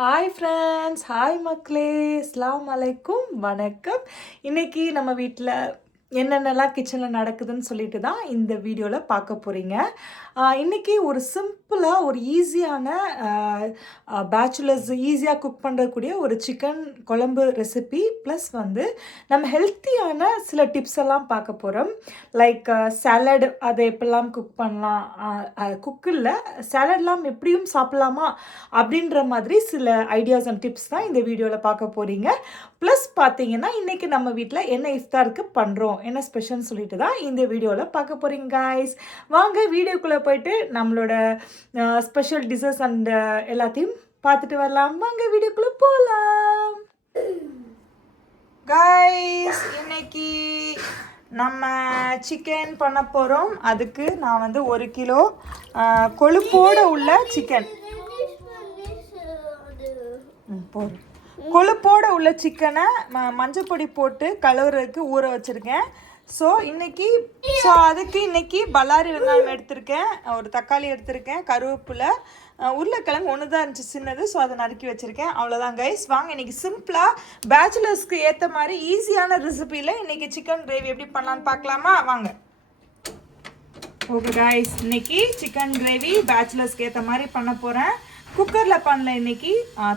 Hi friends, hi மக்களே, அஸ்ஸலாமு அலைக்கும், வணக்கம். இன்னைக்கு நம்ம வீட்டில் என்னென்னலாம் கிச்சனில் நடக்குதுன்னு சொல்லிட்டு தான் இந்த வீடியோவில் பார்க்க போகிறீங்க. இன்றைக்கி ஒரு சிம்பிளாக ஒரு ஈஸியான பேச்சுலர்ஸ் ஈஸியாக குக் பண்ணுறக்கூடிய ஒரு சிக்கன் குழம்பு ரெசிபி ப்ளஸ் வந்து நம்ம ஹெல்த்தியான சில டிப்ஸ் எல்லாம் பார்க்க போகிறோம். லைக் சாலட் அதை எப்படிலாம் குக் பண்ணலாம், குக்கில் சாலட்லாம் எப்படியும் சாப்பிட்லாமா அப்படின்ற மாதிரி சில ஐடியாஸ் அண்ட் டிப்ஸ் தான் இந்த வீடியோவில் பார்க்க போகிறீங்க. ப்ளஸ் பார்த்தீங்கன்னா இன்றைக்கி நம்ம வீட்டில் என்ன இஃப்தாருக்கு பண்ணுறோம், என்ன ஸ்பெஷல்னு சொல்லிட்டு தான் இந்த வீடியோவில் பார்க்க போகிறீங்க கைஸ். வாங்க வீடியோக்குள்ளே போயிட்டு நம்மளோட ஸ்பெஷல் டிஷ்ஷஸ் அண்ட் எல்லாத்தையும் பார்த்துட்டு வரலாம். வாங்க வீடியோக்குள்ளே போகலாம் கைஸ். இன்னைக்கு நம்ம சிக்கன் பண்ண போகிறோம். அதுக்கு நான் வந்து 1 கிலோ கொழுப்போடு உள்ள சிக்கன் போதும். கொழுப்போடு உள்ள சிக்கனை மஞ்சள் பொடி போட்டு கழுவுறதுக்கு ஊற வச்சுருக்கேன். அதுக்கு இன்னைக்கு பல்லாரி வெங்காயம் எடுத்திருக்கேன், ஒரு தக்காளி எடுத்திருக்கேன், கருவேப்பிலை, உருளைக்கிழங்கு ஒன்று தான் இருந்துச்சு சின்னது, ஸோ அதை நறுக்கி வச்சுருக்கேன். அவ்வளோதான் கைஸ். வாங்க இன்றைக்கி சிம்பிளாக பேச்சுலர்ஸ்க்கு ஏற்ற மாதிரி ஈஸியான ரெசிபியில் இன்றைக்கி சிக்கன் கிரேவி எப்படி பண்ணலான்னு பார்க்கலாமா? வாங்க. ஓகே கைஸ், இன்றைக்கி சிக்கன் கிரேவி பேச்சுலர்ஸ்க்கு ஏற்ற மாதிரி பண்ண போகிறேன். குக்கரில் பண்ணல, இன்றைக்கி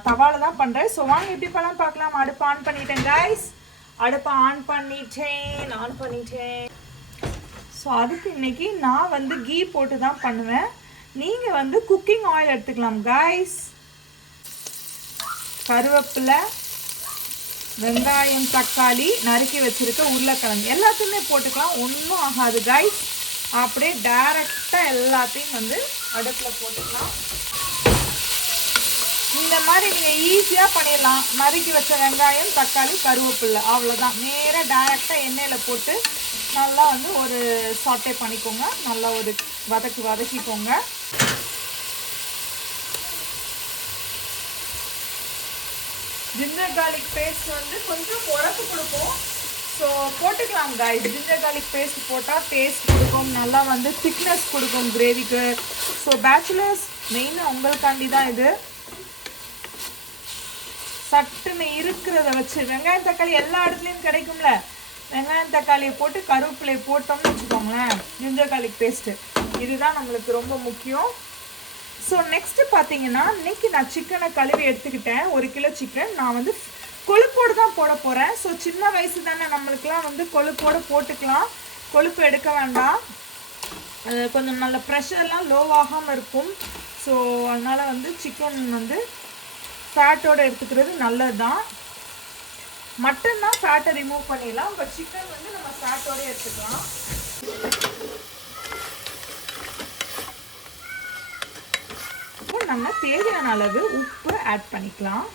தவாவில் தான் பண்ணுறேன். ஸோ வாங்க எப்படி பண்ணலாம் பார்க்கலாம். அடுப்பு ஆன் பண்ணிட்டேன் கைஸ், அடுப்பை ஆன் பண்ணிட்டேன். ஸோ அதுக்கு இன்றைக்கி நான் வந்து கீ போட்டு தான் பண்ணுவேன். நீங்கள் வந்து குக்கிங் ஆயில் எடுத்துக்கலாம் கைஸ். கருவேப்பிலை, வெங்காயம், தக்காளி, நறுக்கி வச்சுருக்க உருளைக்கிழங்கு எல்லாத்தையுமே போட்டுக்கலாம், ஒன்றும் ஆகாது கைஸ். அப்படியே டைரெக்டாக எல்லாத்தையும் வந்து அடுப்பில் போட்டுக்கலாம். இந்த மாதிரி நீங்கள் ஈஸியாக பண்ணிடலாம். நறுக்கி வச்ச வெங்காயம், தக்காளி, கருவேப்பில்லை, அவ்வளோதான். நேராக டைரெக்டாக எண்ணெயில் போட்டு நல்லா வந்து ஒரு சாட்டே பண்ணிக்கோங்க. நல்லா ஒரு வதக்கிக்கோங்க. ஜிஞ்சர் கார்லிக் பேஸ்ட் வந்து கொஞ்சம் உரப்பு கொடுக்கும், ஸோ போட்டுக்கலாம் கைஸ். ஜிஞ்சர் கார்லிக் பேஸ்ட் போட்டால் டேஸ்ட் கொடுக்கும், நல்லா வந்து திக்னஸ் கொடுக்கும் கிரேவிக்கு. ஸோ பேச்சுலர்ஸ் மெயினாக உங்களுக்காண்டி தான் இது. சட்டுன்னு இருக்கிறத வச்சு வெங்காயம் தக்காளி எல்லா இடத்துலையும் கிடைக்கும்ல, வெங்காயம் தக்காளியை போட்டு கருவேப்பிலையை போட்டோம்னு வச்சுக்கோங்களேன், ஜிஞ்சர் கார்லிக் பேஸ்ட்டு, இதுதான் நம்மளுக்கு ரொம்ப முக்கியம். ஸோ நெக்ஸ்ட்டு பார்த்தீங்கன்னா இன்றைக்கி நான் சிக்கனை கழுவி எடுத்துக்கிட்டேன். 1 கிலோ சிக்கன் நான் வந்து கொழுப்போடு தான் போட போகிறேன். ஸோ சின்ன வயசு தானே நம்மளுக்கெலாம் வந்து கொழுப்போடு போட்டுக்கலாம், கொழுப்பு எடுக்க வேண்டாம். கொஞ்சம் நல்ல ப்ரெஷர்லாம் லோவாகாமல் இருக்கும். ஸோ அதனால் வந்து சிக்கன் வந்து ஃபேட்டோடு எடுத்துக்கிறது நல்லது தான். மட்டன் தான் ஃபேட்டை ரிமூவ் பண்ணிடலாம், பட் சிக்கன் வந்து நம்ம ஃபேட்டோடு எடுத்துக்கலாம். இப்போ நம்ம தேவையான அளவு உப்பு ஆட் பண்ணிக்கலாம்.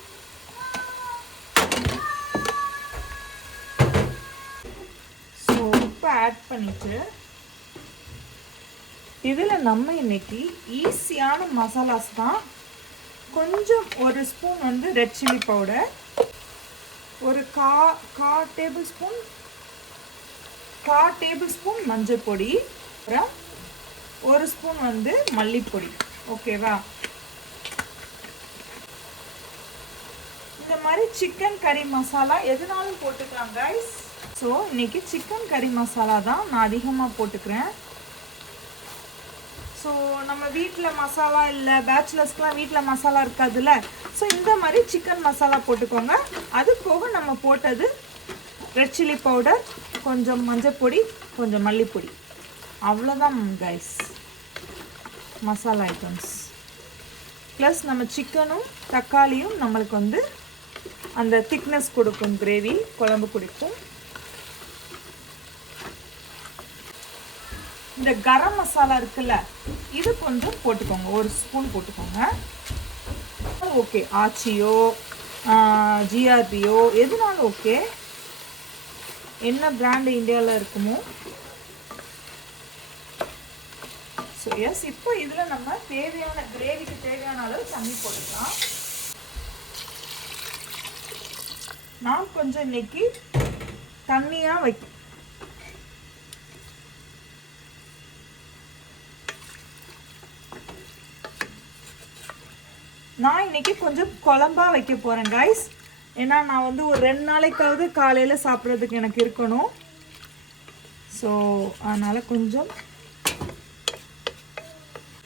ஸோ உப்பு ஆட் பண்ணிட்டு இதில் நம்ம இன்னைக்கு ஈஸியான மசாலாஸ் தான். கொஞ்சம் 1 ஸ்பூன் வந்து ரெட் சில்லி பவுடர், ஒரு கா டேபிள் ஸ்பூன் மஞ்சள் பொடி, அப்புறம் 1 ஸ்பூன் வந்து மல்லிப்பொடி. ஓகேவா? இந்த மாதிரி சிக்கன் கறி மசாலா எதுனாலும் போட்டுக்கலாம் கைஸ். ஸோ இன்னைக்கு சிக்கன் கறி மசாலா தான் நான் அதிகமாக போட்டுக்கிறேன். ஸோ நம்ம வீட்டில் மசாலா இல்லை, பேச்சுலர்ஸ்க்கெலாம் வீட்டில் மசாலா இருக்காதுல்ல, ஸோ இந்த மாதிரி சிக்கன் மசாலா போட்டுக்கோங்க. அது போக நம்ம போட்டது ரெட் சில்லி பவுடர், கொஞ்சம் மஞ்சள் பொடி, கொஞ்சம் மல்லிப்பொடி, அவ்வளோதான் கைஸ் மசாலா ஐட்டம்ஸ். ப்ளஸ் நம்ம சிக்கனும் தக்காளியும் நம்மளுக்கு வந்து அந்த திக்னஸ் கொடுக்கும், கிரேவி குழம்பு கொடுக்கும். இந்த கரம் மசாலா இருக்குல்ல, இது கொஞ்சம் போட்டுக்கோங்க, 1 ஸ்பூன் போட்டுக்கோங்க. ஓகே, ஆச்சியோ ஜிஆர்பியோ எதுனாலும் ஓகே, என்ன பிராண்டு இந்தியாவில் இருக்குமோ. ஸோ எஸ், இப்போ இதில் நம்ம தேவையான கிரேவிக்கு தேவையான அளவு தண்ணி போட்டுக்கலாம். நான் கொஞ்சம் இன்னைக்கு தண்ணியாக வைக்க நான் இன்னைக்கு கொஞ்சம் குழம்பா வைக்க போகிறேன் கைஸ். ஏன்னா நான் வந்து ஒரு 2 நாளைக்காவது காலையில் சாப்பிட்றதுக்கு எனக்கு இருக்கணும். ஸோ அதனால் கொஞ்சம்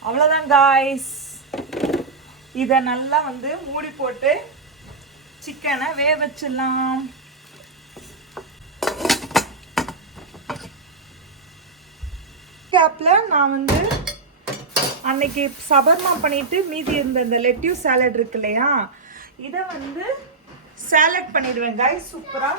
அவ்வளோதான் கைஸ். இதை நல்லா வந்து மூடி போட்டு சிக்கனை வேக வச்சிடலாம். கேப்பில் நான் வந்து அன்னைக்கு சபர்மா பண்ணிட்டு மீதி இருந்த இந்த லெட்யூஸ் சாலட் இருக்கு இல்லையா, இதை வந்து சாலட் பண்ணிடுவேன் கைஸ் சூப்பரா.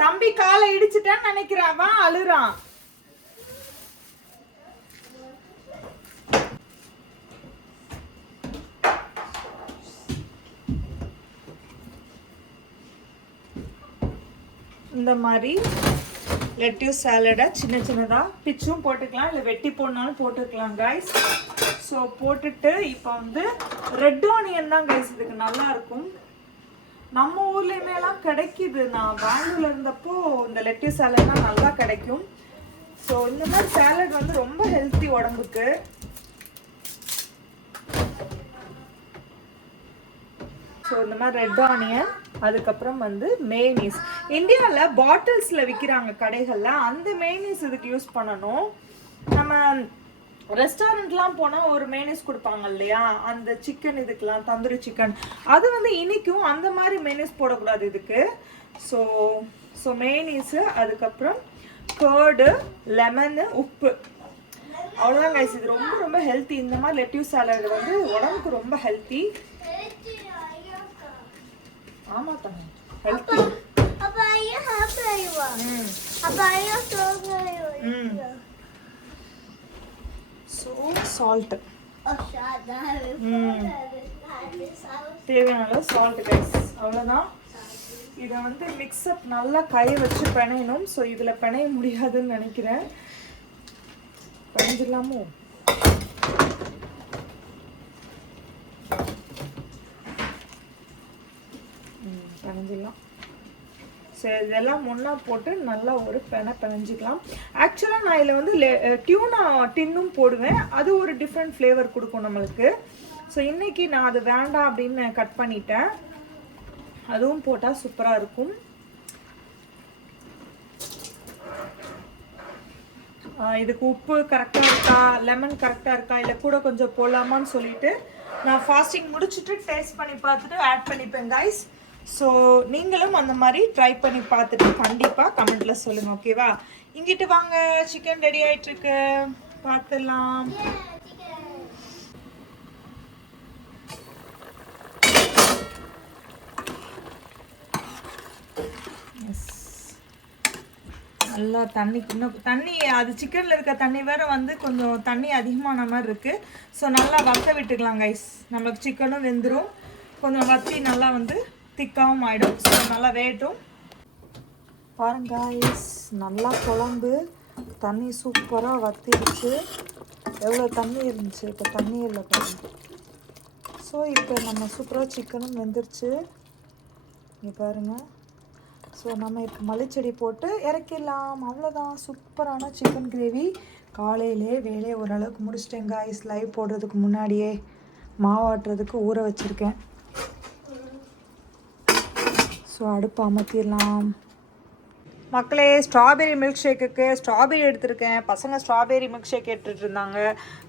தம்பி காலை இடிச்சிட்டான்னு நினைக்கிறான், வா அழுறான். இந்த மாதிரி லெட்யூஸ் சாலடை சின்ன சின்னதாக பிச்சும் போட்டுக்கலாம், இல்லை வெட்டி போடனாலும் போட்டுக்கலாம் கைஸ். ஸோ போட்டுட்டு இப்போ வந்து ரெட் ஆனியன் தான் கைஸ் இதுக்கு நல்லா இருக்கும். நம்ம ஊர்லேயுமேலாம் கிடைக்கிது. நான் பெங்களூர்ல இருந்தப்போ இந்த லெட்யூஸ் சாலட்லாம் நல்லா கிடைக்கும். ஸோ இந்த மாதிரி சாலட் வந்து ரொம்ப ஹெல்த்தி உடம்புக்கு. ஸோ இந்த மாதிரி ரெட் ஆனியன், அதுக்கப்புறம் வந்து மேனீஸ். இந்தியாவில் பாட்டில்ஸில் விற்கிறாங்க கடைகளில், அந்த மேனீஸ் இதுக்கு யூஸ் பண்ணணும். நம்ம ரெஸ்டாரண்ட்லாம் போனால் ஒரு மேனீஸ் கொடுப்பாங்க இல்லையா, அந்த சிக்கன் இதுக்கெலாம் தந்தூரி சிக்கன், அது வந்து இனிக்கும். அந்த மாதிரி மேனீஸ் போடக்கூடாது இதுக்கு. ஸோ மேனீஸு, அதுக்கப்புறம் கர்டு, லெமனு, உப்பு, அவ்வளோதான் கைஸ். இது ரொம்ப ரொம்ப ஹெல்த்தி. இந்த மாதிரி லெட்யூஸ் சாலட் வந்து உடம்புக்கு ரொம்ப ஹெல்த்தி. ஆமா தம்பி, ஹெல்த்தி. அப்பா ஐயா சாப்பிடுவா. அப்பா ஐயா சாப்பிடுவா. சோ சால்ட், தேவையான அளவு சால்ட் கைஸ், அவ்வளோதான். இதை வந்து மிக்ஸ்அப் நல்லா கை வச்சு பிணையணும். ஸோ இதில் பிணைய முடியாதுன்னு நினைக்கிறேன். பிணைஞ்சிடலாமோ? பிணைஞ்சிடலாம். சரி, இதெல்லாம் ஒன்றா போட்டு நல்லா ஒரு பிணைஞ்சிக்கலாம். ஆக்சுவலாக நான் இதில் வந்து டியூனா டின்னும் போடுவேன், அது ஒரு டிஃப்ரெண்ட் ஃப்ளேவர் கொடுக்கும் நம்மளுக்கு. ஸோ இன்றைக்கி நான் அது வேண்டாம் அப்படின்னு கட் பண்ணிட்டேன். அதுவும் போட்டால் சூப்பராக இருக்கும். இதுக்கு உப்பு கரெக்டாக இருக்கா, லெமன் கரெக்டாக இருக்கா, இல்லை கூட கொஞ்சம் போடலாமான்னு சொல்லிட்டு நான் ஃபாஸ்டிங் முடிச்சுட்டு டேஸ்ட் பண்ணி பார்த்துட்டு ஆட் பண்ணிப்பேன் கைஸ். ஸோ நீங்களும் அந்த மாதிரி ட்ரை பண்ணி பார்த்துட்டு கண்டிப்பாக கமெண்ட்டில் சொல்லுங்கள், ஓகேவா? இங்கிட்டு வாங்க, சிக்கன் ரெடி ஆகிட்டுருக்கு, பார்த்துடலாம். நல்லா தண்ணி, இன்னும் தண்ணி, அது சிக்கனில் இருக்க தண்ணி வேறு வந்து கொஞ்சம் தண்ணி அதிகமான மாதிரி இருக்குது. ஸோ நல்லா வத்த விட்டுக்கலாம் கைஸ். நம்மளுக்கு சிக்கனும் வெந்துடும், கொஞ்சம் வத்தி நல்லா வந்து திக்காவும் ஆகிடும். ஸோ நல்லா வேட்டும். பாருங்க கைஸ், நல்லா குழம்பு தண்ணி சூப்பராக வத்திடுச்சு. எவ்வளோ தண்ணி இருந்துச்சு, இப்போ தண்ணி இல்லை பாருங்க. ஸோ இப்போ நம்ம சூப்பராக சிக்கனும் வெந்துருச்சு, இங்கே பாருங்கள். ஸோ நம்ம இப்போ மல்லிச்செடி போட்டு இறக்கிடலாம். அவ்வளோதான், சூப்பரான சிக்கன் கிரேவி. காலையிலே வேலையை ஓரளவுக்கு முடிச்சிட்டேன் கைஸ். லைவ் போடுறதுக்கு முன்னாடியே மாவாட்டுறதுக்கு ஊற வச்சுருக்கேன். ஸோ அடுப்பு அமர்த்திடலாம். மக்களே, ஸ்ட்ராபெரி மில்க் ஷேக்குக்கு ஸ்ட்ராபெரி எடுத்திருக்கேன். பசங்க ஸ்ட்ராபெரி மில்க் ஷேக் எடுத்துகிட்டு இருந்தாங்க.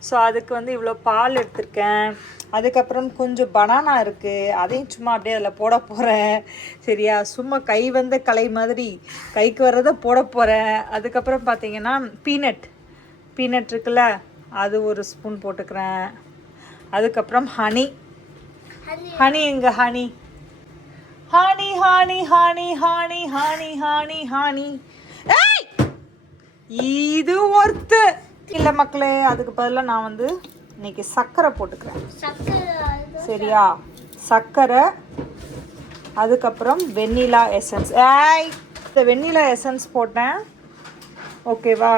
ஸோ அதுக்கு வந்து இவ்வளோ பால் எடுத்திருக்கேன். அதுக்கப்புறம் கொஞ்சம் பனானா இருக்குது, அதையும் சும்மா அப்படியே அதில் போட போகிறேன். சரியா, சும்மா கை வந்த கலை மாதிரி கைக்கு வர்றதை போட போகிறேன். அதுக்கப்புறம் பார்த்தீங்கன்னா பீனட் இருக்குல்ல, அது ஒரு ஸ்பூன் போட்டுக்கிறேன். அதுக்கப்புறம் ஹனி எங்கே ஹனி ஹானி ஹானி ஹானி ஹானி ஹானி ஹானி ஹானி இது ஒர்த்து இல்லை மக்களே. அதுக்கு பதிலாக நான் வந்து இன்னைக்கு சர்க்கரை போட்டுக்கிறேன். சரியா, சர்க்கரை, அதுக்கப்புறம் வெண்ணிலா எசன்ஸ். இந்த வெண்ணிலா எசன்ஸ் போட்டேன், ஓகேவா?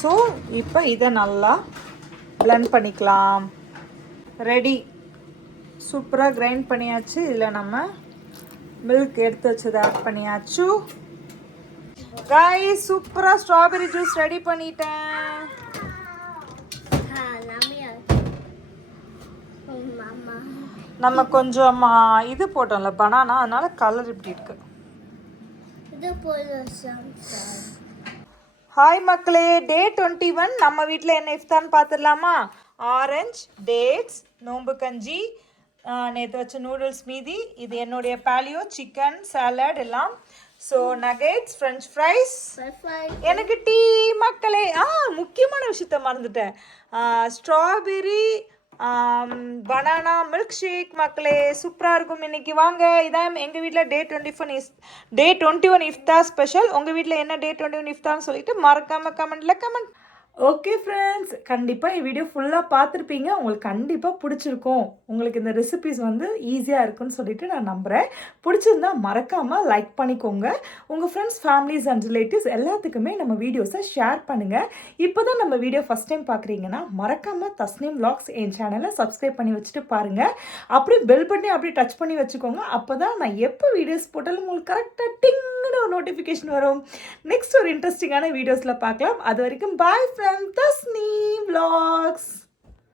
ஸோ இப்போ இதை நல்லா பிளெண்ட் பண்ணிக்கலாம். ரெடி. சூப்பராக கிரைண்ட் பண்ணியாச்சு. இதில் நம்ம மில்க் எடுத்து வச்சதை ஆட் பண்ணியாச்சு. गाइस சூப்பராக ஸ்ட்ராபெரி ஜூஸ் ரெடி பண்ணிட்டேன். நம்ம கொஞ்சம் இது போட்டோம்ல பனானா, அதனால கலர் இப்படி இருக்கு. ஹாய் மக்களே, டே 21 நம்ம வீட்டில் என்ன இஃப்தான் பார்த்துடலாமா? ஆரஞ்சு, டேட்ஸ், நோம்பு கஞ்சி, நேற்று வச்ச நூடுல்ஸ் மீதி, இது என்னுடைய பேலியோ சிக்கன் சாலட் எல்லாம். ஸோ நகெட்ஸ், ஃப்ரெஞ்ச் ஃப்ரைஸ், எனக்கு டீ மக்களே. முக்கியமான விஷயத்த மறந்துட்டேன், ஸ்ட்ராபெரி பனானா மில்க் ஷேக் மக்களே. சூப்பராக இருக்கும் இன்னைக்கு. வாங்க, இதான் எங்கள் வீட்டில் டே 21 இஃப்தார் ஸ்பெஷல். உங்கள் வீட்டில் என்ன டே 21 இஃப்தார்னு சொல்லிட்டு மறக்காமல் கமெண்ட். ஓகே ஃப்ரெண்ட்ஸ், கண்டிப்பாக இந்த வீடியோ ஃபுல்லாக பார்த்துருப்பீங்க. உங்களுக்கு கண்டிப்பாக பிடிச்சிருக்கும். உங்களுக்கு இந்த ரெசிபிஸ் வந்து ஈஸியாக இருக்குன்னு சொல்லிட்டு நான் நம்புகிறேன். பிடிச்சிருந்தா மறக்காமல் லைக் பண்ணிக்கோங்க. உங்கள் ஃப்ரெண்ட்ஸ், ஃபேமிலிஸ் அண்ட் ரிலேட்டிவ்ஸ் எல்லாத்துக்குமே நம்ம வீடியோஸை ஷேர் பண்ணுங்கள். இப்போ தான் நம்ம வீடியோ ஃபஸ்ட் டைம் பார்க்குறீங்கன்னா மறக்காமல் தஸ்னீம் vlogs என் சேனலை சப்ஸ்கிரைப் பண்ணி வச்சுட்டு பாருங்கள். அப்படியே பெல் பண்ணி அப்படியே டச் பண்ணி வச்சுக்கோங்க. அப்போ தான் நான் எப்போ வீடியோஸ் போட்டாலும் உங்களுக்கு கரெக்டாக டிங்னு ஒரு நோட்டிஃபிகேஷன் வரும். நெக்ஸ்ட் ஒரு இன்ட்ரெஸ்டிங்கான வீடியோஸில் பார்க்கலாம். அது வரைக்கும் பாய் ஃப்ரம் தஸ்னீம் vlogs.